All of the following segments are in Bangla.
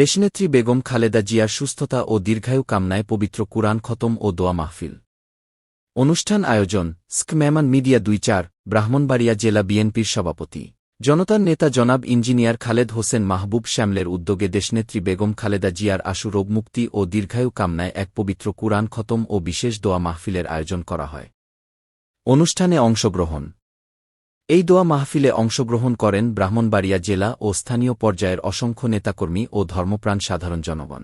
দেশনেত্রী বেগম খালেদা জিয়ার সুস্থতা ও দীর্ঘায়ু কামনায় পবিত্র কুরআন খতম ও দোয়া মাহফিল। অনুষ্ঠান আয়োজন স্কম্যামান মিডিয়া ২-৪, ব্রাহ্মণবাড়িয়া জেলা বিএনপির সভাপতি জনতার নেতা জনাব ইঞ্জিনিয়ার খালেদ হোসেন মাহবুব শ্যামলের উদ্যোগে দেশনেত্রী বেগম খালেদা জিয়ার আশু রোগমুক্তি ও দীর্ঘায়ু কামনায় এক পবিত্র কুরআন খতম ও বিশেষ দোয়া মাহফিলের আয়োজন করা হয়। অনুষ্ঠানে অংশগ্রহণ এই দোয়া মাহফিলে অংশগ্রহণ করেন ব্রাহ্মণবাড়িয়া জেলা ও স্থানীয় পর্যায়ের অসংখ্য নেতাকর্মী ও ধর্মপ্রাণ সাধারণ জনগণ।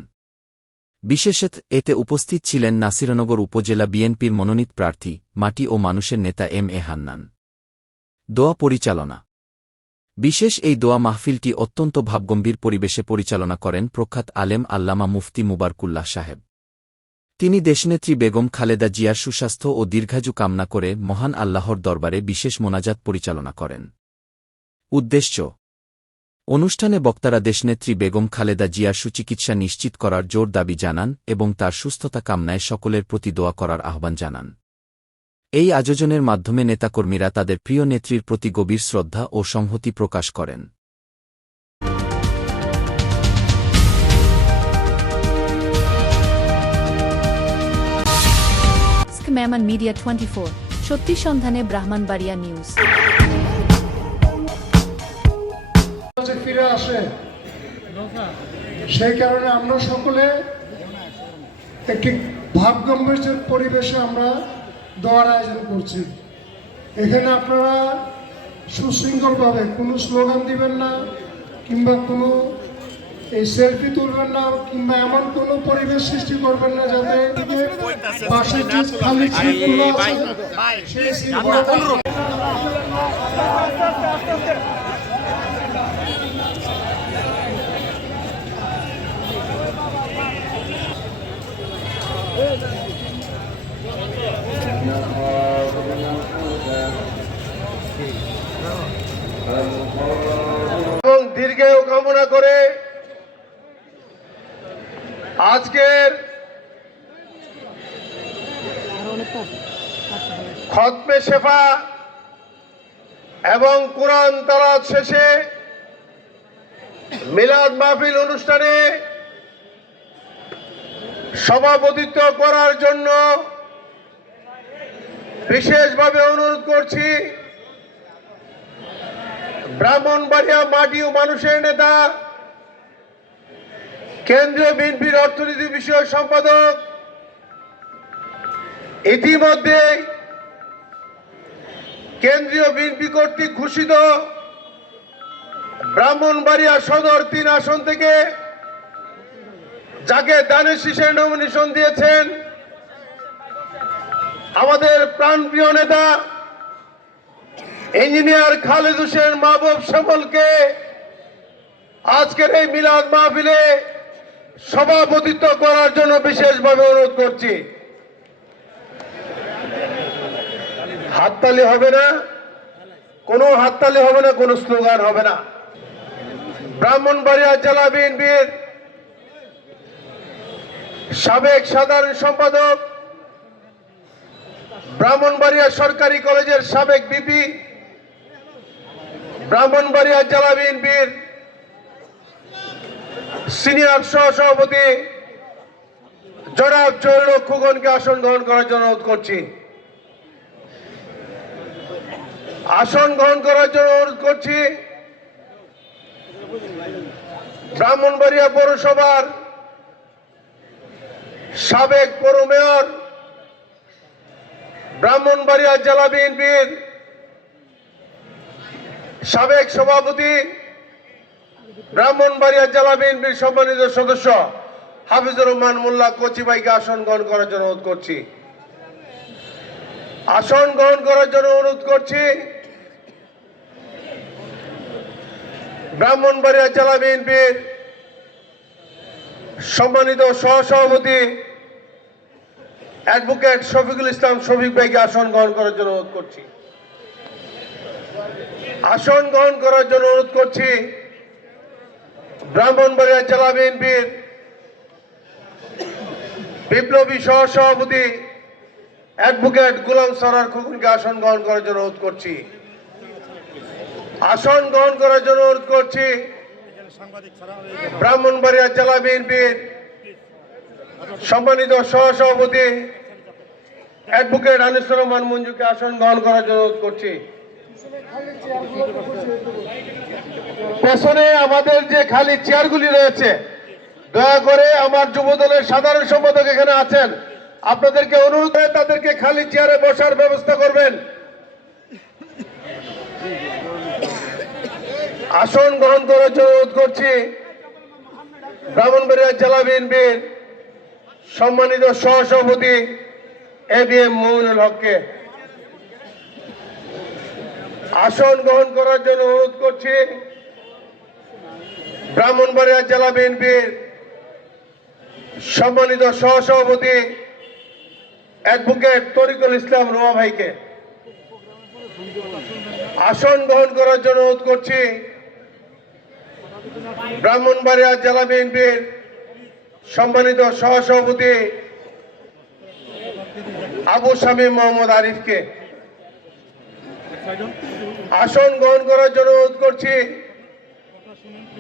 বিশেষত এতে উপস্থিত ছিলেন নাসিরনগর উপজেলা বিএনপির মনোনীত প্রার্থী মাটি ও মানুষের নেতা এম.এ. হান্নান। দোয়া পরিচালনা বিশেষ এই দোয়া মাহফিলটি অত্যন্ত ভাবগম্ভীর পরিবেশে পরিচালনা করেন প্রখ্যাত আলেম আল্লামা মুফতি মুবারকুল্লাহ সাহেব। তিনি দেশনেত্রী বেগম খালেদা জিয়ার সুস্বাস্থ্য ও দীর্ঘায়ু কামনা করে মহান আল্লাহর দরবারে বিশেষ মোনাজাত পরিচালনা করেন। উদ্দেশ্য অনুষ্ঠানে বক্তারা দেশনেত্রী বেগম খালেদা জিয়ার সুচিকিৎসা নিশ্চিত করার জোর দাবি জানান এবং তার সুস্থতা কামনায় সকলের প্রতি দোয়া করার আহ্বান জানান। এই আয়োজনের মাধ্যমে নেতাকর্মীরা তাদের প্রিয় নেত্রীর প্রতি গভীর শ্রদ্ধা ও সংহতি প্রকাশ করেন। স্কম্যামান মিডিয়া 24, সত্যি সন্ধানে ব্রাহ্মণবাড়িয়া নিউজ। ফিরে আসে, সেই কারণে আমরা সকলে একটি ভাবগম্ভীর্যের পরিবেশে আমরা দোয়ার আয়োজন করছি। এখানে আপনারা সুশৃঙ্খলভাবে কোনো স্লোগান দিবেন না, কিংবা কোনো এই সেলফি তুলবেন না, কিংবা এমন কোনো পরিবেশ সৃষ্টি করবেন না যাতে পাশে যে খালি সিটগুলো আছে সেই সিটগুলো এবং দীর্ঘায়ু কামনা করে আজকের খতমে শেফা এবং কুরআন তেলাওয়াত শেষে মিলাদ মাহফিল অনুষ্ঠানে সভাপতিত্ব করার জন্য বিশেষভাবে অনুরোধ করছি ব্রাহ্মণবাড়িয়া মাটি ও মানুষের নেতা, কেন্দ্রীয় বিএনপির অর্থনীতি বিষয়ক সম্পাদক, ইতিমধ্যে কেন্দ্রীয় বিএনপি কর্তৃক ঘোষিত ব্রাহ্মণবাড়িয়া সদর ৩ আসন থেকে যাকে দানের শীষে নমিনেশন দিয়েছেন আমাদের প্রাণপ্রিয় নেতা ইঞ্জিনিয়ার খালেদ হোসেন মাহবুব শ্যামলকে আজকের এই মিলাদ মাহফিলে সভাপতিত্ব করার জন্য বিশেষভাবে অনুরোধ করছি। হাততালি হবে না, কোনো হাততালি হবে না, কোনো স্লোগান হবে না। ব্রাহ্মণবাড়িয়া জেলা বিএনপির সাবেক সাধারণ সম্পাদক, ব্রাহ্মণবাড়িয়া সরকারি কলেজের সাবেক ভিপি, ব্রাহ্মণবাড়িয়া জেলা বিএনপির সিনিয়র সহসভাপতি জনাব জয়নুল খোকনকে আসন গ্রহণ করার জন্য অনুরোধ করছি। আসন গ্রহণ করার জন্য অনুরোধ করছি ব্রাহ্মণবাড়িয়া পৌরসভার সাবেক পৌর মেয়র, ব্রাহ্মণবাড়িয়া জেলা বিএনপির সাবেক সভাপতি, ব্রাহ্মণবাড়িয়া জেলা বিএনপির সম্মানিত সদস্য হাফিজুর রহমান মোল্লা কচি ভাইকে আসন গ্রহণ করার জন্য অনুরোধ করছি। আসন গ্রহণ করার জন্য অনুরোধ করছি ব্রাহ্মণবাড়িয়া জেলা বিএনপির সম্মানিত সহসভাপতি অ্যাডভোকেট শফিকুল ইসলাম শফিক ভাইকে আসন গ্রহণ করার জন্য অনুরোধ করছি। আসন গ্রহণ করার জন্য অনুরোধ করছি ব্রাহ্মণবাড়িয়া জেলা বিএনপির বিপ্লবী সহসভাপতি অ্যাডভোকেট গোলাম সরোয়ার খোকনকে আসন গ্রহণ করার জন্য অনুরোধ করছি। আসন গ্রহণ করার জন্য অনুরোধ করছি ব্রাহ্মণবাড়িয়া জেলা বিএনপির সম্মানিত সহসভাপতি অ্যাডভোকেট আনিসুর রহমান মঞ্জুকে আসন গ্রহণ করার জন্য অনুরোধ করছি। পেছনে আমাদের যে খালি চেয়ারগুলি রয়েছে, দয়া করে আমার যুবদলের সাধারণ সম্পাদক এখানে আছেন, আপনাদেরকে অনুরোধ করে তাদেরকে খালি চেয়ারে বসার ব্যবস্থা করবেন। আসন গ্রহণ করার জন্য অনুরোধ করছি ব্রাহ্মণবাড়িয়া জেলা বিএনপির সম্মানিত সহসভাপতি এবিএম মমিনুল হককে। আসন গ্রহণ করার জন্য অনুরোধ করছি ব্রাহ্মণবাড়িয়া জেলা বিএনপির সম্মানিত সহসভাপতি অ্যাডভোকেট তরিকুল ইসলাম রুমা ভাইকে। আসন গ্রহণ করার জন্য অনুরোধ করছি ব্রাহ্মণবাড়িয়া জেলা বিএনপির সম্মানিত সহসভাপতি আবু শামীম মোহাম্মদ আরিফকে। আসন গ্রহণ করার জন্য অনুরোধ করছি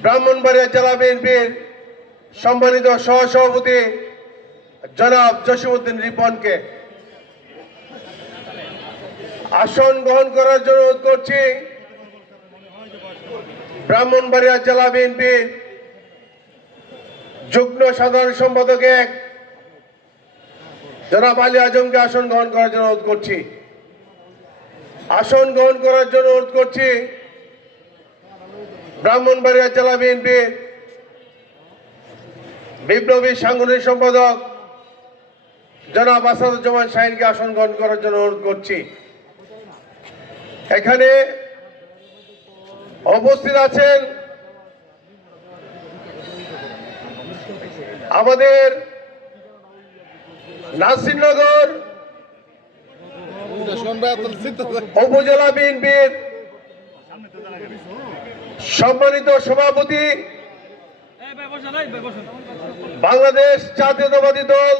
ব্রাহ্মণবাড়িয়া জেলা বিএনপির সম্মানিত সহসভাপতি জনাব জসিমউদ্দিন রিপনকে। আসন গ্রহণ করার জন্য অনুরোধ করছি ব্রাহ্মণবাড়িয়া জেলা বিএনপির যুগ্ম সাধারণ সম্পাদক এক জনাব আলী আজমকে আসন গ্রহণ করার জন্য অনুরোধ করছি। আসন গ্রহণ করার জন্য অনুরোধ করছি ব্রাহ্মণবাড়িয়া জেলা বিএনপির বিপ্লবী সাংগঠনিক সম্পাদক জনাব আসাদুজ্জামান শাহিনকে আসন গ্রহণ করার জন্য অনুরোধ করছি। এখানে উপস্থিত আছেন আমাদের নাসিরনগর উপজেলা বিএনপির সম্মানিত সভাপতি, বাংলাদেশ জাতীয়তাবাদী দল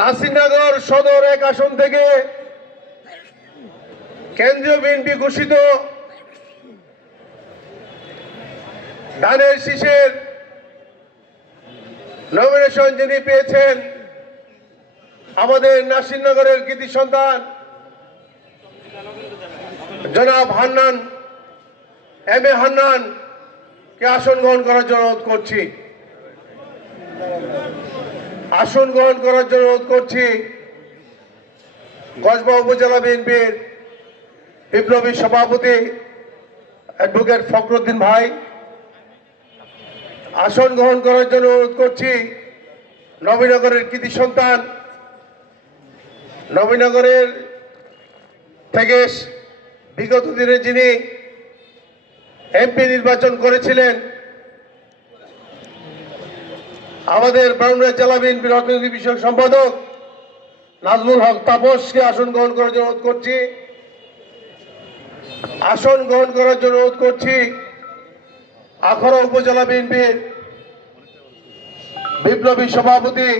নাসিরনগর সদর 1 আসন থেকে কেন্দ্রীয় বিএনপি ঘোষিত ধানের শীষের নমিনেশন যিনি পেয়েছেন, আমাদের নাসিরনগরের কৃতি সন্তান জনাব হান্নান এম এ হান্নান কে আসন গ্রহণ করার জন্য অনুরোধ করছি। আসন গ্রহণ করার জন্য অনুরোধ করছি কসবা উপজেলা বিএনপির বিপ্লবী সভাপতি অ্যাডভোকেট ফখরুদ্দিন ভাই। আসন গ্রহণ করার জন্য অনুরোধ করছি নবীনগরের কৃতি সন্তান, নবীনগরের থেকে বিগত দিনে যিনি এমপি নির্বাচন করেছিলেন, আমাদের ব্রাহ্মণবাড়িয়া জেলা বিএনপির অর্থনৈতিক বিষয়ক সম্পাদক নাজমুল হক তাপসকে আসন গ্রহণ করার জন্য অনুরোধ করছি। আসন গ্রহণ করার জন্য অনুরোধ করছি আখাউড়া উপজেলা বিএনপির বিপ্লবী সভাপতি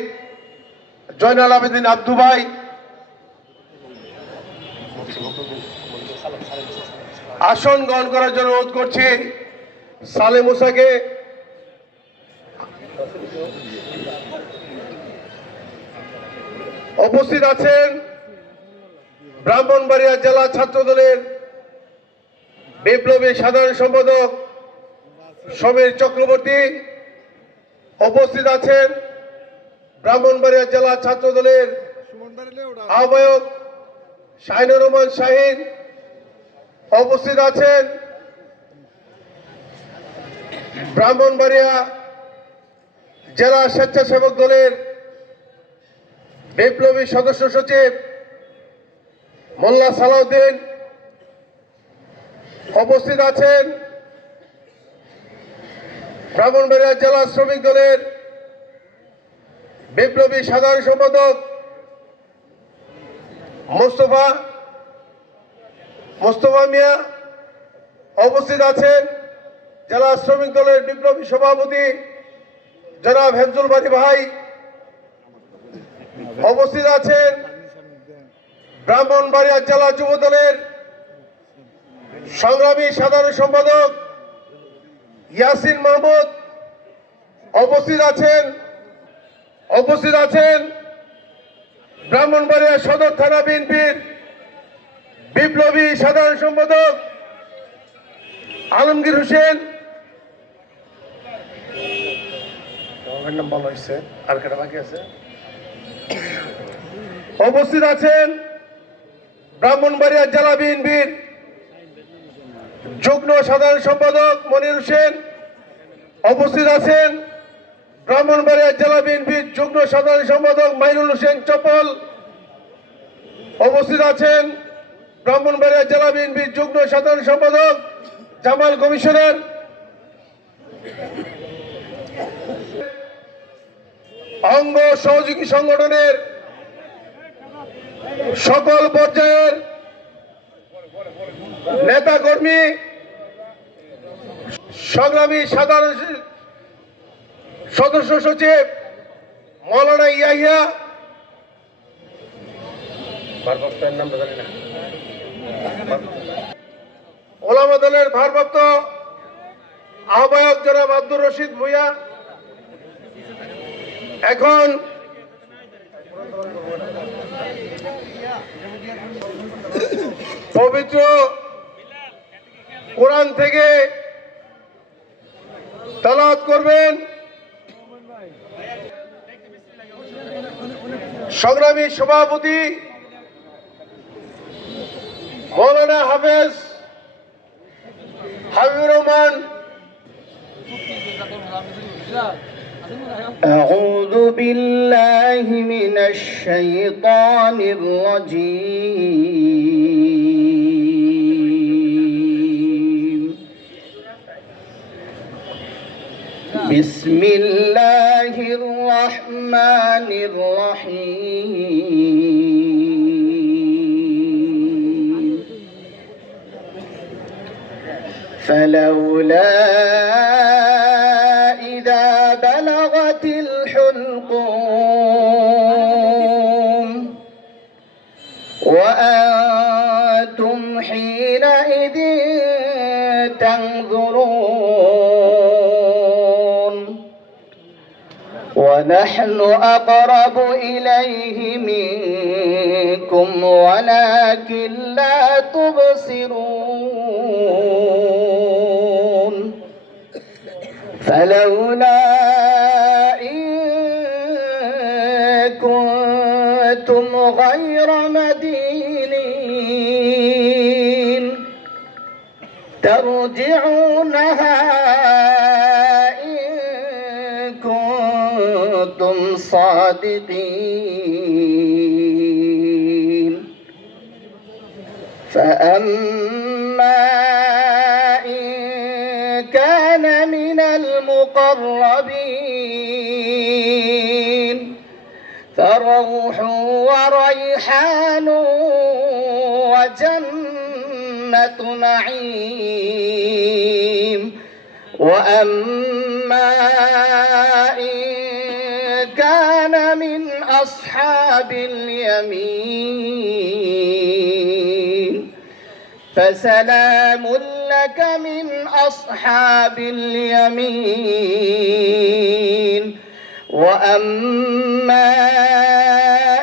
জয়নাল আবেদিন আব্দু ভাই। আসন গ্রহণ করার জন্য অনুরোধ করছি সালে মুসাকে। উপস্থিত আছেন ব্রাহ্মণবাড়িয়া জেলা ছাত্রদলের বিপ্লবী সাধারণ সম্পাদক সমীর চক্রবর্তী। উপস্থিত আছেন ব্রাহ্মণবাড়িয়া জেলা ছাত্রদলের আহ্বায়ক শাহিনুর রহমান শাহিন। উপস্থিত আছেন ব্রাহ্মণবাড়িয়া জেলা স্বেচ্ছাসেবক দলের বিপ্লবী সদস্য সচিব মোল্লা সালাউদ্দিন। উপস্থিত আছেন ব্রাহ্মণবাড়িয়া জেলা শ্রমিক দলের বিপ্লবী সাধারণ সম্পাদক মোস্তফা মিয়া। উপস্থিত আছেন জেলা শ্রমিক দলের বিপ্লবী সভাপতি জনাব হেমজুল বাড়ি ভাই। উপস্থিত আছেন ব্রাহ্মণবাড়িয়া জেলা যুব দলের সংগ্রামী সাধারণ সম্পাদক ইয়াসিন মাহমুদ উপস্থিত আছেন ব্রাহ্মণবাড়িয়া সদর থানা বিএনপির বিপ্লবী সাধারণ সম্পাদক আলমগীর হোসেন। উপস্থিত আছেন ব্রাহ্মণবাড়িয়া জেলা বিএনপির যুগ্ম সাধারণ সম্পাদক মনির হোসেন। উপস্থিত আছেন ব্রাহ্মণবাড়িয়া জেলা বিএনপির যুগ্ম সাধারণ সম্পাদক মাইনুল হোসেন চপল। উপস্থিত আছেন ব্রাহ্মণবাড়িয়া জেলা বিএনপির যুগ্ম সাধারণ সম্পাদক জামাল কমিশনার। অঙ্গ সহযোগী সংগঠনের সকল পর্যায়ের নেতা কর্মী, সংগ্রামী সাধারণ সদস্য সচিব মৌলানা ইয়াহিয়া, ওলামা দলের ভারপ্রাপ্ত আহ্বায়ক জনাব আব্দুর রশিদ ভূঁইয়া। এখন পবিত্র কোরআন থেকে তেলাওয়াত করবেন সংগ্রামী সভাপতি মৌলানা হাফেজ হাবিবুর রহমান। أعوذ بالله من الشيطان الرجيم. بسم الله الرحمن الرحيم. فلولا إذا بلغت الحلقوم وأنتم حينئذ تنظرون ونحن أقرب إليه منكم ولكن لا تبصرون. فلولا إن كنتم غير مدينين ترجعونها إن كنتم صادقين. فأما إن كان من المقربين فروح وريحان وجنة نعيم. وأما إن كان من أصحاب اليمين فسلام لك من أصحاب اليمين. وأما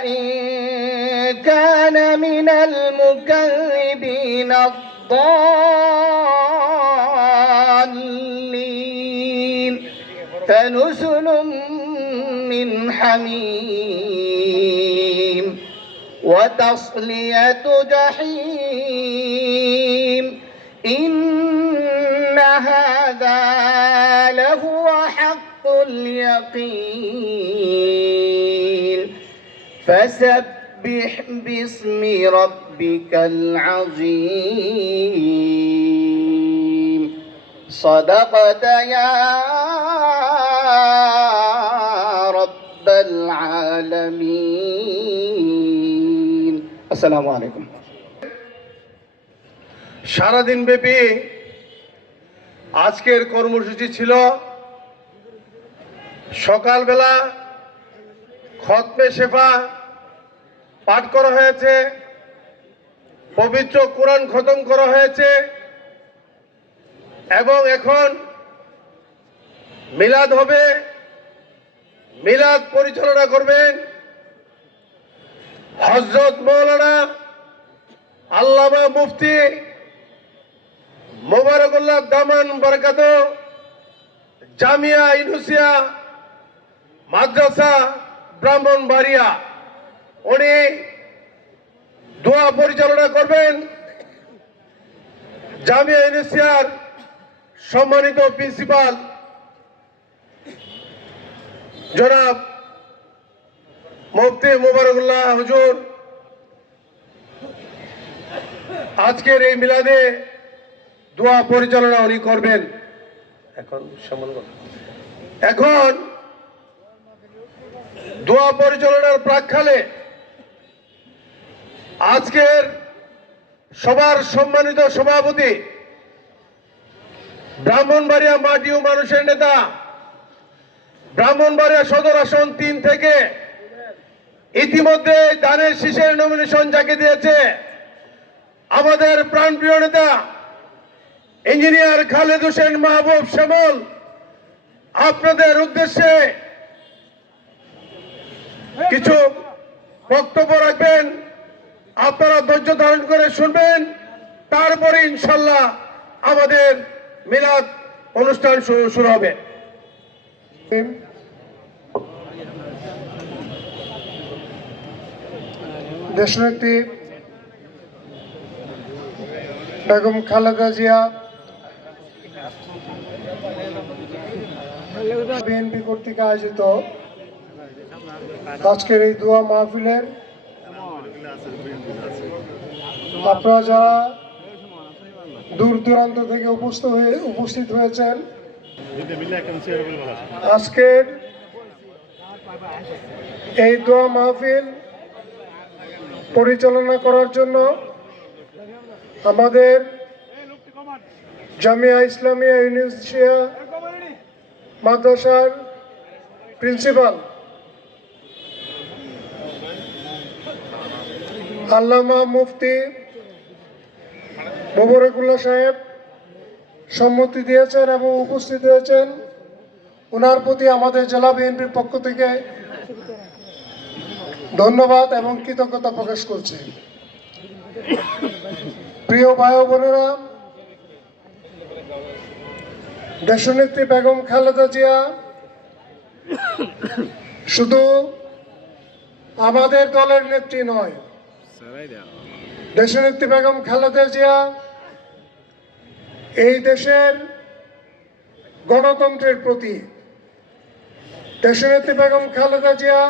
إن كان من المكذبين الضالين فنزل من حميم وتصلية جحيم. إن هذا لهو حق اليقين. فسبح باسم ربك العظيم. صدقت يا رب العالمين. السلام عليكم. সারাদিন ব্যাপী আজকের কর্মসূচি ছিল সকালবেলা খতমে শেফা পাঠ করা হয়েছে, পবিত্র কোরআন খতম করা হয়েছে এবং এখন মিলাদ হবে, মিলাদ পরিচালনা করবেন হযরত মাওলানা আল্লামা মুফতি মোবারকুল্লাহ দামান বরকাত জামিয়া ইউনুসিয়া মাদ্রাসা ব্রাহ্মণবাড়িয়া। উনি দোয়া পরিচালনা করবেন জামিয়া ইউনুসিয়ার সম্মানিত প্রিন্সিপাল জনাব মুফতি মোবারকুল্লাহ হুজুর। আজকের এই মিলাদে দোয়া পরিচালনা উনি করবেন। এখন দোয়া পরিচালনার প্রাক্কালে আজকের সবার সম্মানিত সভাপতি ব্রাহ্মণবাড়িয়া মাটি ও মানুষের নেতা ব্রাহ্মণবাড়িয়া সদর আসন 3 থেকে ইতিমধ্যে দানের শীষের নমিনেশন যাকে দিয়েছে আমাদের প্রাণপ্রিয় নেতা ইঞ্জিনিয়ার খালেদ হোসেন মাহবুব শ্যামল, আপনাদের উদ্দেশ্যে কিছু বক্তব্য রাখবেন। আপনারা ধৈর্য ধারণ করে শুনবেন, তারপরে ইনশাল্লাহ আমাদের মিলাদ অনুষ্ঠান শুরু হবে। দেশনেত্রী বেগম খালেদা জিয়া বিএনপি কর্তৃক আয়োজিত আজকের এই দোয়া মাহফিলের আপনারা যারা দূর দূরান্ত থেকে উপস্থিত হয়েছেন, আজকের এই দোয়া মাহফিল পরিচালনা করার জন্য আমাদের জামিয়া ইসলামিয়া ইউনুসিয়া মাদ্রাসার প্রিন্সিপাল আল্লামা মুফতি মোবারকুল্লাহ সাহেব সম্মতি দিয়েছেন এবং উপস্থিত হয়েছেন। ওনার প্রতি আমাদের জেলা বিএনপির পক্ষ থেকে ধন্যবাদ এবং কৃতজ্ঞতা প্রকাশ করছি। প্রিয় ভাই ও বোনেরা, দেশনেত্রী বেগম খালেদা জিয়া শুধু আমাদের দলের নেত্রী নয়, দেশনেত্রী বেগম খালেদা জিয়া এই দেশের গণতন্ত্রের প্রতীক। দেশনেত্রী বেগম খালেদা জিয়া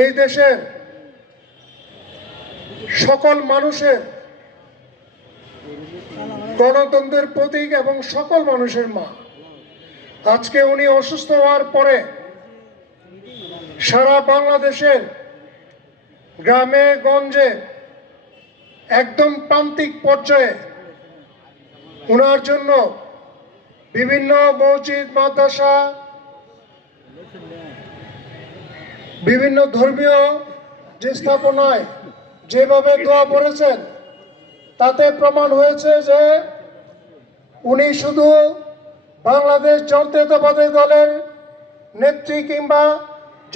এই দেশের সকল মানুষের গণতন্ত্রের প্রতীক এবং সকল মানুষের মা। আজকে উনি অসুস্থ হওয়ার পরে সারা বাংলাদেশের গ্রামে গঞ্জে একদম প্রান্তিক পর্যায়ে ওনার জন্য বিভিন্ন মসজিদ মাদ্রাসা বিভিন্ন ধর্মীয় যে স্থাপনায় যেভাবে দোয়া পড়েছেন, তাতে প্রমাণ হয়েছে যে উনি শুধু বাংলাদেশ জাতীয়তাবাদী দলের নেত্রী কিংবা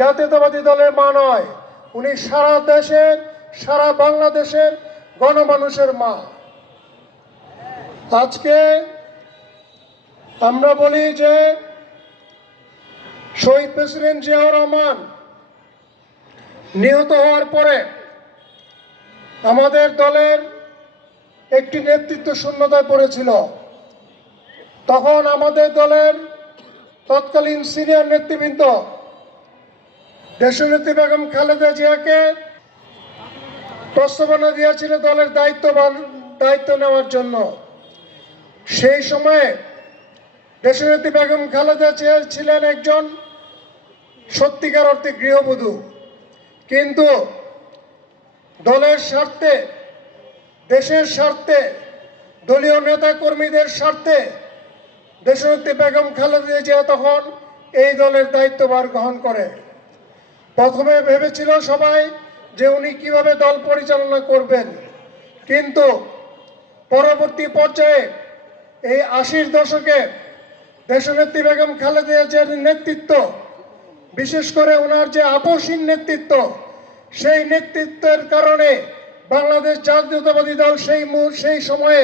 জাতীয়তাবাদী দলের মা নয়, উনি সারা দেশের সারা বাংলাদেশের গণমানুষের মা। আজকে আমরা বলি যে শহীদ প্রেসিডেন্ট জিয়াউর রহমান নিহত হওয়ার পরে আমাদের দলের একটি নেতৃত্ব শূন্যতায় পড়েছিল। তখন আমাদের দলের তৎকালীন সিনিয়র নেতৃবৃন্দ দেশনেত্রী বেগম খালেদা জিয়াকে প্রস্তাবনা দিয়েছিল দলের দায়িত্ব নেওয়ার জন্য। সেই সময়ে দেশনেত্রী বেগম খালেদা জিয়া ছিলেন একজন সত্যিকার অর্থে গৃহবধূ, কিন্তু দলের স্বার্থে, দেশের স্বার্থে, দলীয় নেতা কর্মীদের স্বার্থে দেশনেত্রী বেগম খালেদা জিয়া তখন এই দলের দায়িত্বভার গ্রহণ করে। প্রথমে ভেবেছিল সবাই যে উনি কিভাবে দল পরিচালনা করবেন, কিন্তু পরবর্তী পর্যায়ে এই 80-র দশকে দেশনেত্রী বেগম খালেদা জিয়ার নেতৃত্ব, বিশেষ করে ওনার যে আপসহীন নেতৃত্ব, সেই নেতৃত্বের কারণে বাংলাদেশ জাতীয়তাবাদী দল সেই সময়ে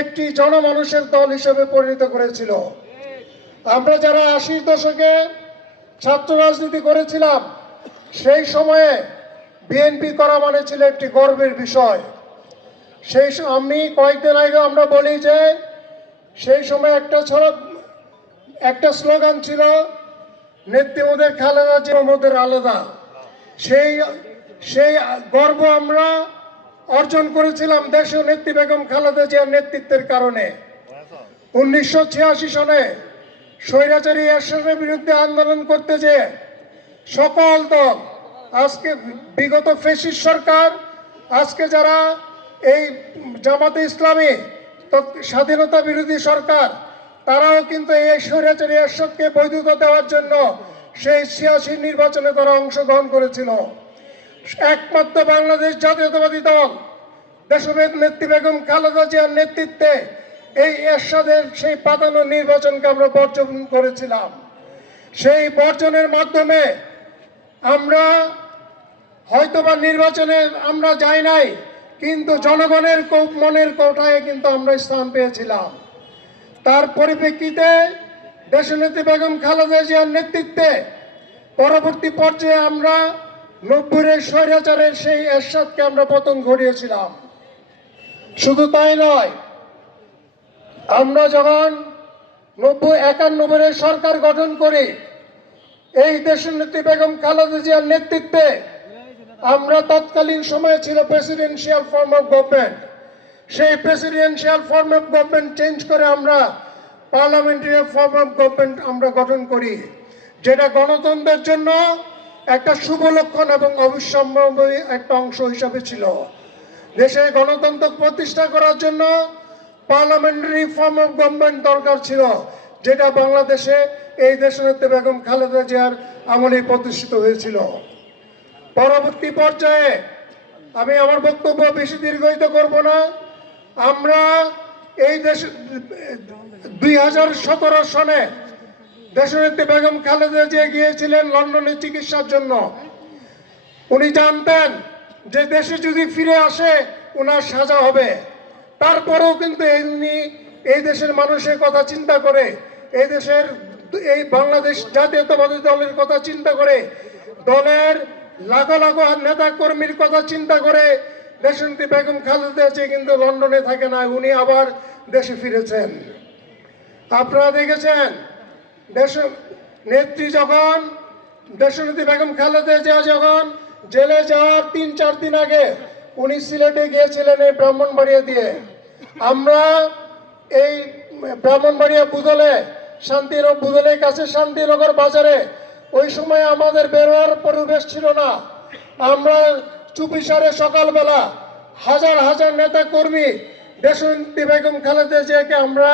একটি জনমানুষের দল হিসেবে পরিণত করেছিল। আমরা যারা 80 দশকে ছাত্র রাজনীতি করেছিলাম, সেই সময়ে বিএনপি করা মানে ছিল একটি গর্বের বিষয়। আমি কয়েকদিন আগে আমরা বলি যে সেই সময় একটা স্লোগান ছিল, নেত্রী মোদের খালেদা জিয়া মোদের আলাদা। সেই গর্ব আমরা অর্জন করেছিলাম দেশীয় নেত্রী বেগম খালেদা জিয়ার নেতৃত্বের কারণে। 1986 সনে স্বৈরাচারী এরশাদের বিরুদ্ধে আন্দোলন করতে যেয়ে সকল দল, আজকে বিগত ফ্যাসিস্ট সরকার, আজকে যারা এই জামাতে ইসলামী স্বাধীনতা বিরোধী সরকার, তারাও কিন্তু এই স্বৈরাচারী এরশাদকে বৈধতা দেওয়ার জন্য সেই 86 নির্বাচনে তারা অংশগ্রহণ করেছিল। একমাত্র বাংলাদেশ জাতীয়তাবাদী দল দেশবেদ নেত্রী বেগম খালেদা জিয়ার নেতৃত্বে এই এরশাদের সেই পাতানো নির্বাচনকে আমরা বর্জন করেছিলাম। সেই বর্জনের মাধ্যমে আমরা হয়তোবা নির্বাচনে আমরা যাই নাই, কিন্তু জনগণের মনের কোঠায় কিন্তু আমরা স্থান পেয়েছিলাম। তার পরিপ্রেক্ষিতে দেশনেত্রী বেগম খালেদা জিয়ার নেতৃত্বে পরবর্তী পর্যায়ে আমরা 90-এর স্বৈরাচারের সেই এরশাদকে আমরা পতন ঘটিয়েছিলাম। শুধু তাই নয়, আমরা যখন 91-এর সরকার গঠন করি, এই দেশনেত্রী বেগম খালেদা জিয়ার নেতৃত্বে আমরা তৎকালীন সময়ে ছিল প্রেসিডেন্সিয়াল ফর্ম অফ গভর্নমেন্ট। সেই presidential form of government change করে আমরা পার্লামেন্টারি ফর্ম অফ গভর্নমেন্ট আমরা গঠন করি, যেটা গণতন্ত্রের জন্য একটা শুভ লক্ষণ এবং অবিস্মরণীয় একটা অংশ হিসাবে ছিল। দেশে গণতন্ত্র প্রতিষ্ঠা করার জন্য পার্লামেন্টারি ফর্ম অফ গভর্নমেন্ট দরকার ছিল, যেটা বাংলাদেশে এই দেশনেত্রী বেগম খালেদা জিয়ার আমলে প্রতিষ্ঠিত হয়েছিল। পরবর্তী পর্যায়ে আমি আমার বক্তব্য বেশি দীর্ঘায়িত করব না। আমরা এই দেশ 2017 সনে দেশনেত্রী বেগম খালেদা জিয়া গিয়েছিলেন লন্ডনে চিকিৎসার জন্য। উনি জানতেন যে দেশে যদি ফিরে আসে ওনার সাজা হবে। তারপরেও কিন্তু উনি এই দেশের মানুষের কথা চিন্তা করে, এই বাংলাদেশ জাতীয়তাবাদী দলের কথা চিন্তা করে, দলের লাখো লাখো নেতা কর্মীর কথা চিন্তা করে দেশনেত্রী বেগম খালেদা জিয়া কিন্তু লন্ডনে থাকে না, উনি আবার দেশে ফিরেছেন। আপনারা দেখেছেন দেশনেত্রী বেগম খালেদা জিয়া যখন জেলে যাওয়ার 3-4 দিন আগে উনি সিলেটে গিয়েছিলেন এই ব্রাহ্মণবাড়িয়া দিয়ে। আমরা এই ব্রাহ্মণবাড়িয়া বুদলের কাছে শান্তিনগর বাজারে ওই সময় আমাদের বেরোয়ার পরিবেশ ছিল না। আমরা চুপিসারে সকালবেলা হাজার হাজার নেতা কর্মী দেশনেত্রী বেগম খালেদা জিয়াকে আমরা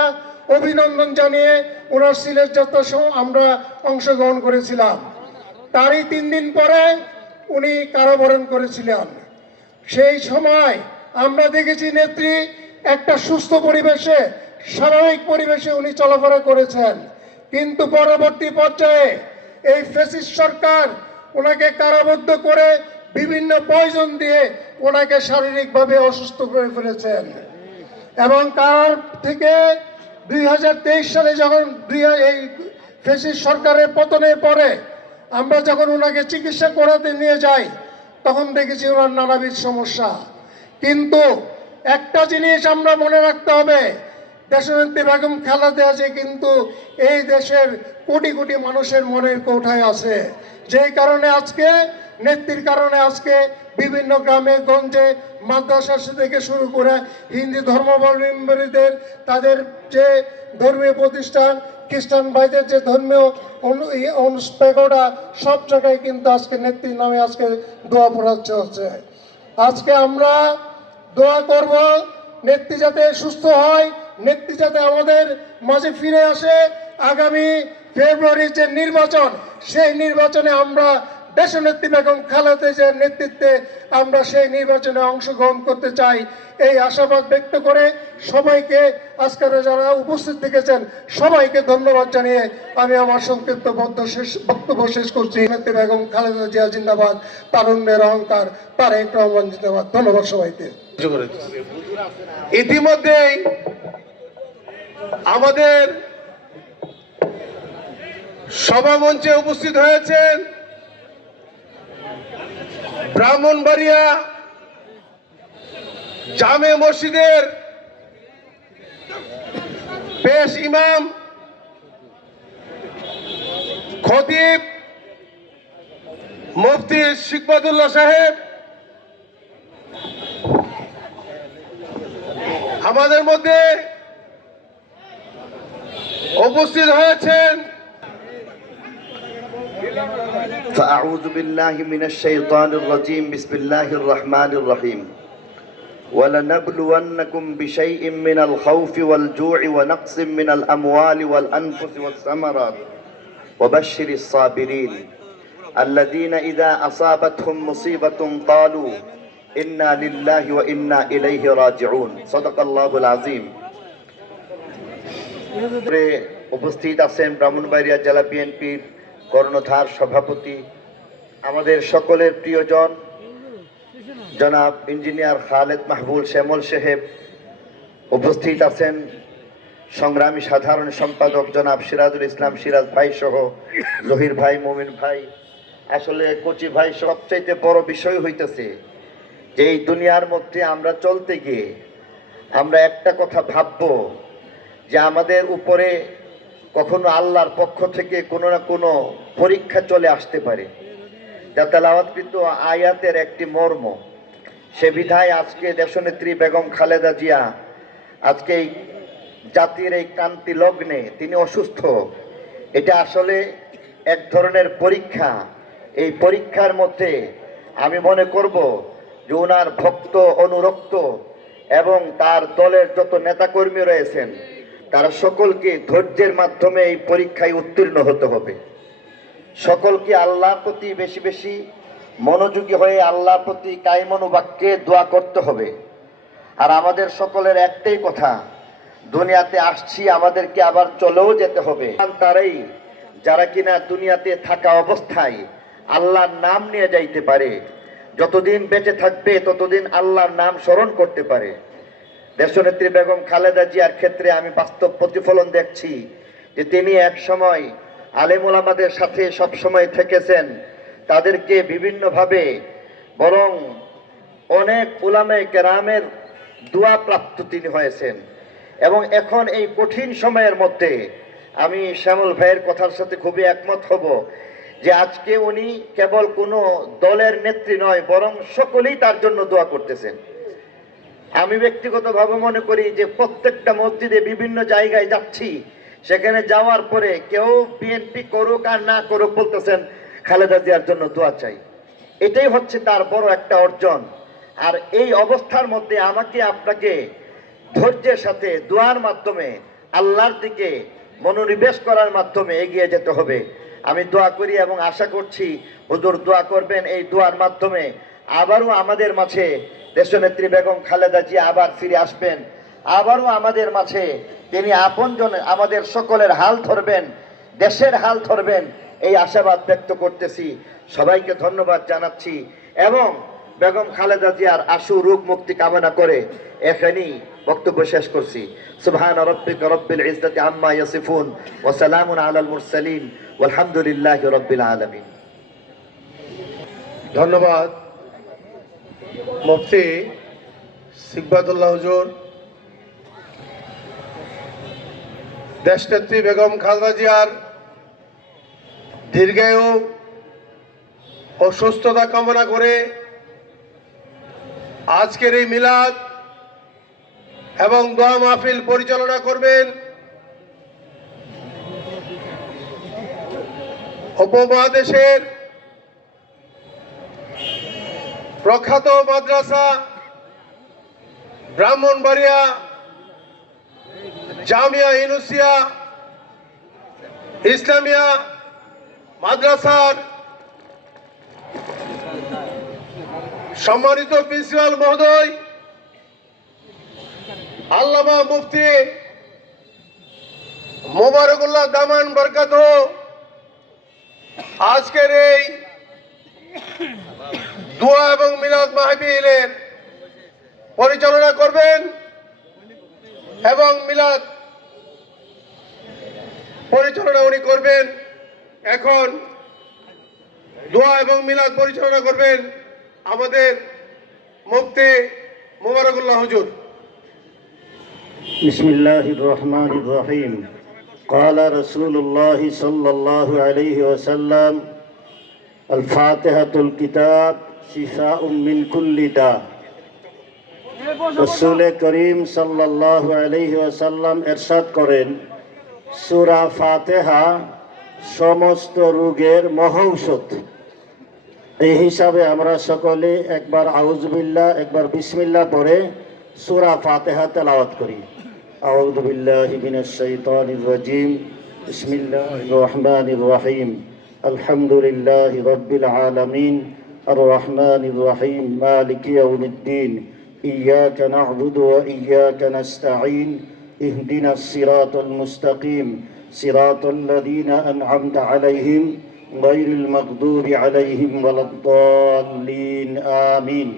অভিনন্দন জানিয়ে ওনার সিলেট যাত্রা সহ আমরা অংশগ্রহণ করেছিলাম। তারই 3 দিন পরে উনি কারাবরণ করেছিলেন। সেই সময় আমরা দেখেছি নেত্রী একটা সুস্থ পরিবেশে, স্বাভাবিক পরিবেশে উনি চলাফেরা করেছেন। কিন্তু পরবর্তী পর্যায়ে এই ফ্যাসিস্ট সরকার ওনাকে কারাবদ্ধ করে বিভিন্ন পয়জন দিয়ে ওনাকে শারীরিকভাবে অসুস্থ করে ফেলেছেন। এবং কারার থেকে 2023 সালে যখন এই ফ্যাসিস্ট সরকারের পতনের পরে আমরা যখন ওনাকে চিকিৎসা করাতে নিয়ে যাই, তখন দেখেছি ওনার নানাবিধ সমস্যা। কিন্তু একটা জিনিস আমরা মনে রাখতে হবে, দেশনেত্রী বেগম খালেদা জিয়া কিন্তু এই দেশের কোটি কোটি মানুষের মনের কোঠায় আছে। যেই কারণে আজকে নেত্রীর কারণে আজকে বিভিন্ন গ্রামে গঞ্জে মাদ্রাসা থেকে শুরু করে হিন্দু ধর্মাবলম্বীদের তাদের যে ধর্মীয় প্রতিষ্ঠান, খ্রিস্টান ভাইদের যে ধর্মীয় প্যাগোডা, সব জায়গায় কিন্তু আজকে নেত্রীর নামে আজকে দোয়া পড়াচ্ছে হচ্ছে। আজকে আমরা দোয়া করব নেত্রী যাতে সুস্থ হয়, নেত্রী যাতে আমাদের মাঝে ফিরে আসে। আগামী ফেব্রুয়ারির যে নির্বাচন, সেই নির্বাচনে আমরা দেশনেত্রী বেগম খালেদা জিয়ার নেতৃত্বে আমরা সেই নির্বাচনে অংশগ্রহণ করতে চাই। এই আশাবাদ ব্যক্ত করে সবাইকে, আজকের যারা উপস্থিত থেকেছেন সবাইকে ধন্যবাদ জানিয়ে আমি আমার সংক্ষিপ্ত বক্তব্য শেষ করছি। নেত্রী বেগম খালেদা জিয়া জিন্দাবাদ, তারুণ্যের অহংকার তারেক রহমান জিন্দাবাদ। ধন্যবাদ সবাইকে। ইতিমধ্যেই আমাদের সভামঞ্চে উপস্থিত হয়েছেন ব্রাহ্মণবাড়িয়া জামে মসজিদের পেশ ইমাম খতিব মুফতি শিকবাতুল্লাহ সাহেব, আমাদের মধ্যে উপস্থিত হয়েছেন فأعوذ بالله من الشيطان الرجيم بسم الله الرحمن الرحيم ولنبلونكم بشيء من الخوف والجوع ونقص من الأموال والأنفس والثمرات وبشر الصابرين الذين إذا أصابتهم مصيبة قالوا إنا لله وإنا إليه راجعون صدق الله العظيم উপস্থিত আছেন ব্রাহ্মণবাড়িয়া জেলা বিএনপির কর্ণধার সভাপতি, আমাদের সকলের প্রিয়জন জনাব ইঞ্জিনিয়ার খালেদ মাহবুব শ্যামল সাহেব, উপস্থিত আছেন সংগ্রামী সাধারণ সম্পাদক জনাব সিরাজুল ইসলাম সিরাজ ভাই সহ জহির ভাই, মুমিন ভাই। আসলে কচি ভাই, সবচাইতে বড় বিষয় হইতেছে যে এই দুনিয়ার মধ্যে আমরা চলতে গিয়ে আমরা একটা কথা ভাববো যে আমাদের উপরে কখনো আল্লাহর পক্ষ থেকে কোনো না কোনো পরীক্ষা চলে আসতে পারে, যা তেলাওয়াতকৃত আয়াতের একটি মর্ম। সে বিধায় আজকে দেশনেত্রী বেগম খালেদা জিয়া আজকে এই জাতির এই ক্রান্তি লগ্নে তিনি অসুস্থ। এটা আসলে এক ধরনের পরীক্ষা। এই পরীক্ষার মধ্যে আমি মনে করব যে ওনার ভক্ত অনুরক্ত এবং তার দলের যত নেতাকর্মী রয়েছেন তারা সকলকে ধৈর্যের মাধ্যমে এই পরীক্ষায় উত্তীর্ণ হতে হবে। সকলকে আল্লাহর প্রতি বেশি বেশি মনোযোগী হয়ে আল্লাহর প্রতি কায়মনোবাক্যে দোয়া করতে হবে। আর আমাদের সকলের একটাই কথা, দুনিয়াতে আসছি, আমাদেরকে আবার চলেও যেতে হবে। তারাই যারা কিনা দুনিয়াতে থাকা অবস্থায় আল্লাহর নাম নিয়ে যাইতে পারে, যতদিন বেঁচে থাকবে ততদিন আল্লাহর নাম স্মরণ করতে পারে। দেশনেত্রী বেগম খালেদা জিয়ার ক্ষেত্রে আমি বাস্তব প্রতিফলন দেখছি যে তিনি এক সময় আলেম ওলামাদের সাথে সব সময় থেকেছেন, তাদেরকে বিভিন্নভাবে, বরং অনেক উলামায়ে কেরামের দোয়া প্রাপ্ত তিনি হয়েছেন। এবং এখন এই কঠিন সময়ের মধ্যে আমি শ্যামল ভাইয়ের কথার সাথে খুবই একমত হব যে আজকে উনি কেবল কোনো দলের নেত্রী নয়, বরং সকলেই তার জন্য দোয়া করতেছেন। আমি ব্যক্তিগতভাবে মনে করি যে প্রত্যেকটা মসজিদে বিভিন্ন জায়গায় যাচ্ছি, সেখানে যাওয়ার পরে কেউ বিএনপি করুক আর না করুক বলতেছেন খালেদা জিয়ার জন্য দোয়া চাই। এটাই হচ্ছে তার বড় একটা অর্জন। আর এই অবস্থার মধ্যে আমাকে আপনাকে ধৈর্যের সাথে দোয়ার মাধ্যমে আল্লাহর দিকে মনোনিবেশ করার মাধ্যমে এগিয়ে যেতে হবে। আমি দোয়া করি এবং আশা করছি হুজুর দোয়া করবেন। এই দোয়ার মাধ্যমে আবারও আমাদের মাঝে দেশনেত্রী বেগম খালেদা জিয়া আবার ফিরে আসবেন, আবারও আমাদের মাঝে তিনি আপনজন আমাদের সকলের হাল ধরবেন, দেশের হাল ধরবেন, এই আশাবাদ ব্যক্ত করতেছি। সবাইকে ধন্যবাদ জানাচ্ছি এবং বেগম খালেদা জিয়ার আশু রোগ মুক্তি কামনা করে এখানেই বক্তব্য শেষ করছি। সুবহান রাব্বিকা রব্বিল ইজ্জাতি আম্মা ইয়াসিফুন ওয়া সালামুন আলাল মুরসালিন ওয়ালহামদুলিল্লাহি রাব্বিল আলামিন। ধন্যবাদ মুফতি শিকবাতুল্লাহ হুজুর। দেশনেত্রী বেগম খালেদা জিয়ার দীর্ঘায়ু ও সুস্থতা কামনা করে আজকের এই মিলাদ এবং দোয়া মাহফিল পরিচালনা করবেন উপমহাদেশের প্রখ্যাত মাদ্রাসা ব্রাহ্মণবাড়িয়া জামিয়া ইউনুসিয়া ইসলামিয়া মাদ্রাসার সম্মানিত প্রিন্সিপাল মহোদয়, আল্লামা মুফতি মোবারকুল্লাহ দামান বরকাত আজকের এই দোয়া এবং মিলাদ মাহফিলের পরিচালনা করবেন এবং মিলাদ পরিচালনা উনি করবেন। এখন দোয়া এবং মিলাদ পরিচালনা করবেন আমাদের মুফতি মোবারকুল্লাহ হুজুর। بسم الله الرحمن الرحيم قال رسول الله صلى الله عليه وسلم الفاتحة الكتاب شفاء من كل داء رسول করিম সাল্লাল্লাহু আলাইহি ওয়াসাল্লাম ইরশাদ করেন, সূরা ফাতিহা সমস্ত রোগের মহৌষধ। এই হিসাবে আমরা সকলে একবার আউযুবিল্লাহ একবার বিসমিল্লাহ পড়ে সূরা ফাতিহা তেলাওয়াত করি। আউযু বিল্লাহি মিনাশ শাইতানির রাজিম। বিসমিল্লাহির রহমানির রহিম। আলহামদুলিল্লাহি রাব্বিল আলামিন আর রহমানির রহিম মালিকি ইয়াউমিদ্দিন। ইয়াকা না'বুদু ওয়া ইয়াকা নাস্তাঈন। ইহদিনাস সিরাতাল মুস্তাকিম সিরাতাল লাযীনা আন'আমতা আলাইহিম গায়রিল মাগদুবি আলাইহিম ওয়ালাদ-দাল্লিন। আমিন।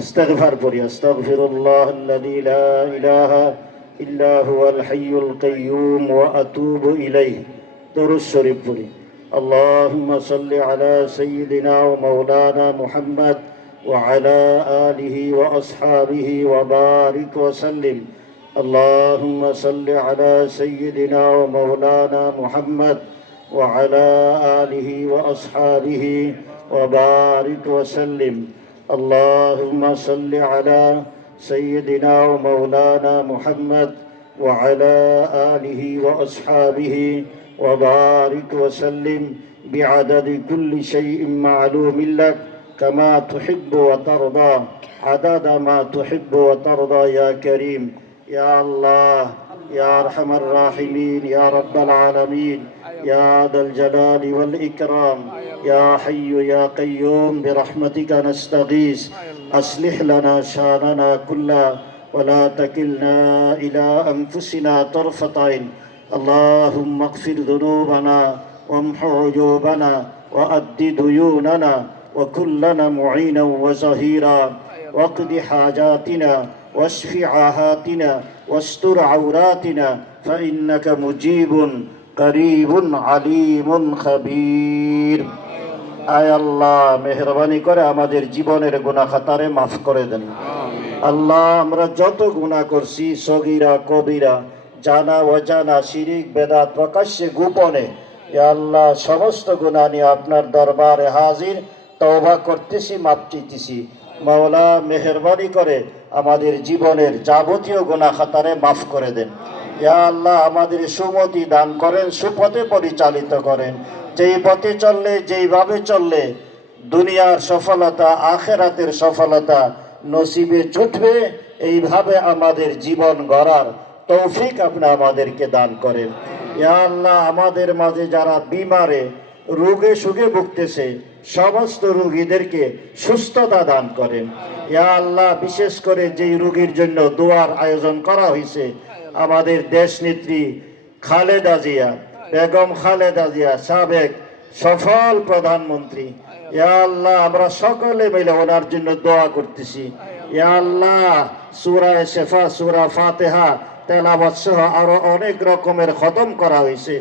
استغفر পড়ি। আস্তাগফিরুল্লাহাল্লাযী লা ইলাহা ইল্লা হুয়াল হাইয়ুল কাইয়্যুম ওয়া আতুবু ইলাইহি। দরুদ শরীফ পড়ি। আল্লাহুম্মা সাল্লি আলা সাইয়্যিদিনা ওয়া মাওলানা মুহাম্মদ ওয়া আলা আলিহি ওয়া আসহাবিহি ওয়া বারিক ওয়া সাল্লিম। আল্লাহুম্মা সাল্লি আলা সাইয়্যিদিনা ওয়া মাওলানা মুহাম্মদ ওয়া আলা আলিহি ওয়া আসহাবিহি ওয়া বারিক ওয়া সাল্লিম। اللهم صل على سيدنا ومولانا محمد وعلى آله وأصحابه وبارك وسلم بعدد كل شيء معلوم لك كما تحب وترضى عدد ما تحب وترضى يا كريم يا الله يا أرحم الراحمين يا رب العالمين يا ذا الجلال والإكرام يا حي يا قيوم برحمتك نستغيث أصلح لنا شاننا كله ولا تكلنا إلى أنفسنا طرفة عين. اللهم اغفر ذنوبنا وامح عيوبنا وأد ديوننا وكن لنا معينا وظهيرا واقض حاجاتنا واشف عاهاتنا واستر عوراتنا فإنك مجيب قريب عليم خبير. আয় আল্লাহ, মেহেরবানি করে আমাদের জীবনের গুনাহ খাতারে মাফ করে দেন। আল্লাহ, আমরা যত গুনাহ করছি সগীরা কবিরা, জানা অজানা, শিরিক বেদাত, প্রকাশ্যে গোপনে, ইয়া আল্লাহ সমস্ত গুনাহ নিয়ে আপনার দরবারে হাজির, তওবা করতেছি, মাফ চাইতেছি। মাওলা, মেহেরবানি করে আমাদের জীবনের যাবতীয় গুনাহ খাতারে মাফ করে দেন। ইয়া আল্লাহ, আমাদের সুমতি দান করেন, সুপথে পরিচালিত করেন। যেই পথে চললে, যেইভাবে চললে দুনিয়ার সফলতা আখিরাতের সফলতা নসিবে জুটবে, এইভাবে আমাদের জীবন গড়ার তৌফিক আপনি আমাদেরকে দান করেন। ইয়া আল্লাহ, আমাদের মাঝে যারা বিমারে রোগে সুগে ভুগতেছে সমস্ত রোগীদেরকে সুস্থতা দান করেন। ইয়া আল্লাহ, বিশেষ করে যেই রোগীর জন্য দোয়ার আয়োজন করা হয়েছে, আমাদের দেশনেত্রী খালেদা জিয়া, বেগম খালেদা জিয়া, সাবেক সফল প্রধানমন্ত্রী, ইয়া আল্লাহ আমরা সকলে মিলে ওনার জন্য দোয়া করতেছি। ইয়া আল্লাহ, সূরা শিফা, সূরা ফাতিহা তেলাওয়াত সহ আরো অনেক রকমের খতম করা হয়েছে।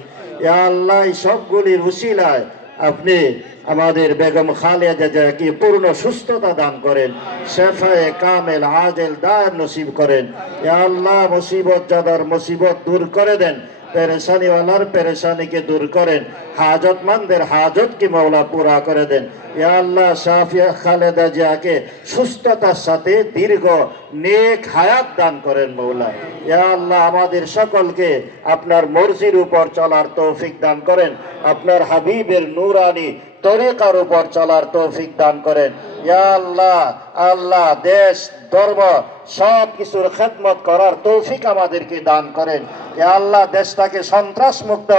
ইয়া আল্লাহ, এই সবগুলির উসিলায় আপনি আমাদের বেগম খালেদা জিয়াকে পূর্ণ সুস্থতা দান করেন, শেফায়ে কামেল আজেল দায়েম নসিব করেন। ইয়া আল্লাহ, মুসিবত জাদার মুসিবত দূর করে দেন, পেরেশানিওয়ালার পেরেশানিকে দূর করেন, হাজতমন্দের হাজতকে মাওলা পুরা করে দেন। ইয়া আল্লাহ, সাফিয়া খালেদা জিয়াকে সুস্থতার সাথে দীর্ঘ নেক হায়াত দান করেন মাওলা। ইয়া আল্লাহ, আমাদের সকলকে আপনার মর্জির উপর চলার তৌফিক দান করেন, আপনার হাবিবের নূরানি তরিকার উপর চলার তৌফিক দান করেন। ইয়া আল্লাহ, আল্লাহ দেশ ধর্ম সব কিছুর খেদমত করার তৌফিক আমাদেরকে দান করেন। ইয়া আল্লাহ, দেশটাকে সন্ত্রাস মুক্ত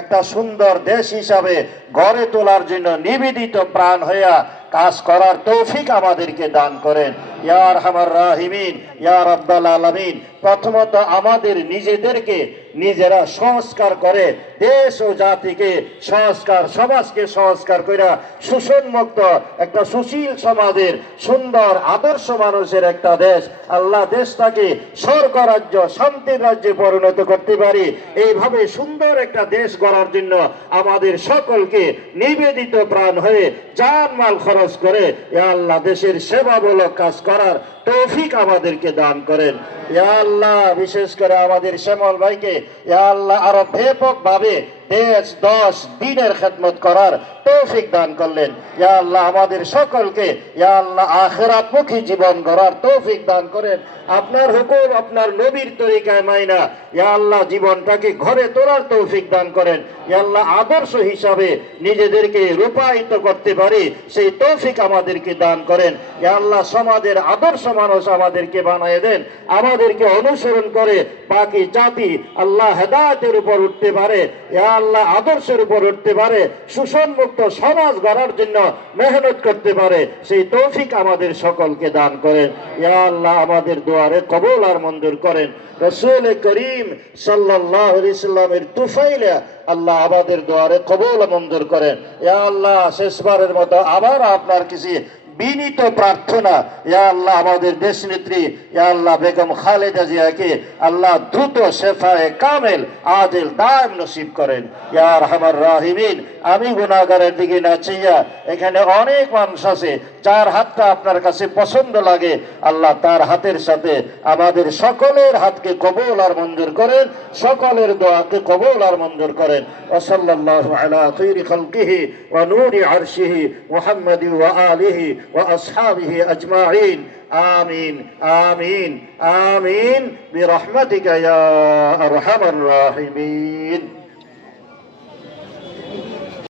একটা সুন্দর দেশ হিসাবে গড়ে তোলার জন্য নিবেদিত প্রাণ হইয়া কাজ করার তৌফিক আমাদেরকে দান করেন ইয়া আরহামার রাহিমিন ইয়া রাব্বাল আলামিন। প্রথমত আমাদের নিজেদেরকে নিজেরা সংস্কার করে দেশ ও জাতিকে সংস্কার, সমাজকে সংস্কার কইরা শোষণমুক্ত একটা সুশীল সমাজের সুন্দর আদর্শ মানুষের একটা দেশ আল্লাহ দেশটাকে স্বর্গরাজ্য শান্তির রাজ্যে পরিণত করতে পারি। এইভাবে সুন্দর একটা দেশ গড়ার জন্য আমাদের সকলকে নিবেদিত প্রাণ হয়ে জানমাল খরচ করে ইয়া আল্লাহ দেশের সেবামূলক কাজ করার তৌফিক আমাদেরকে দান করেন ইয়া আল্লাহ। বিশেষ করে আমাদের শ্যামল ভাইকে ইয়া আল্লাহ আরো ব্যাপকভাবে দেশ দশ দিনের খেদমত করার তৌফিক দান করলেন ইয়া আল্লাহ। আমাদের সকলকে ইয়া আল্লাহ আখিরাতমুখী জীবন গড়ার তৌফিক দান করেন। আপনার হুকুম আপনার নবীর তরিকায় মাইনা ইয়া আল্লাহ জীবনটাকে ঘরে তোলার তৌফিক দান করেন ইয়া আল্লাহ। আদর্শ হিসাবে নিজেদেরকে রূপায়িত করতে পারি সেই তৌফিক আমাদেরকে দান করেন ইয়া আল্লাহ। সমাজের আদর্শ মানুষ আমাদেরকে বানিয়ে দেন, আমাদেরকে অনুসরণ করে বাকি জাতি আল্লাহ হেদায়েতের উপর উঠতে পারে ইয়া আল্লাহ, আদর্শের উপর উঠতে পারে, শোষণ মুক্ত সমাজ গড়ার জন্য মেহনত করতে পারে সেই তৌফিক আমাদের সকলকে দান করেন ইয়া আল্লাহ। আমাদের দোয়ারে কবুল আর মঞ্জুর করেন। রাসূল করিম সাল্লাল্লাহু আলাইহি সাল্লামের তুফাইলে আল্লাহ আমাদের দোয়ারে কবুল মঞ্জুর করেন ইয়া আল্লাহ। শেষবারের মতো আবার আপনার কিছু বিনীত প্রার্থনা ইয়া আল্লাহ, আমাদের দেশ নেত্রী ইয়া আল্লাহ বেগম খালেদা জিয়াকে আল্লাহ দ্রুত শেফায়ে কামেল আদিল দায়েম নসিব করেন ইয়া আরহামার রাহিমিন। আমি গুনাহগারের দিকে না চাইয়া, এখানে অনেক মানুষ আছে যার হাতটা আপনার কাছে পছন্দ লাগে, আল্লাহ তার হাতের সাথে আমাদের সকলের হাতকে কবুল আর মঞ্জুর করেন, সকলের দোয়াকে কবুল আর মঞ্জুর করেন। ওয়া সাল্লাল্লাহু আলা খায়রি খালকিহি ওয়া নূরি আরশিহি মুহাম্মাদি ওয়া আলিহি ওয়া আসহাবিহি আজমাইন। আমিন আমিন আমিন বিরহমাতিকা ইয়া আরহামার রাহিমিন।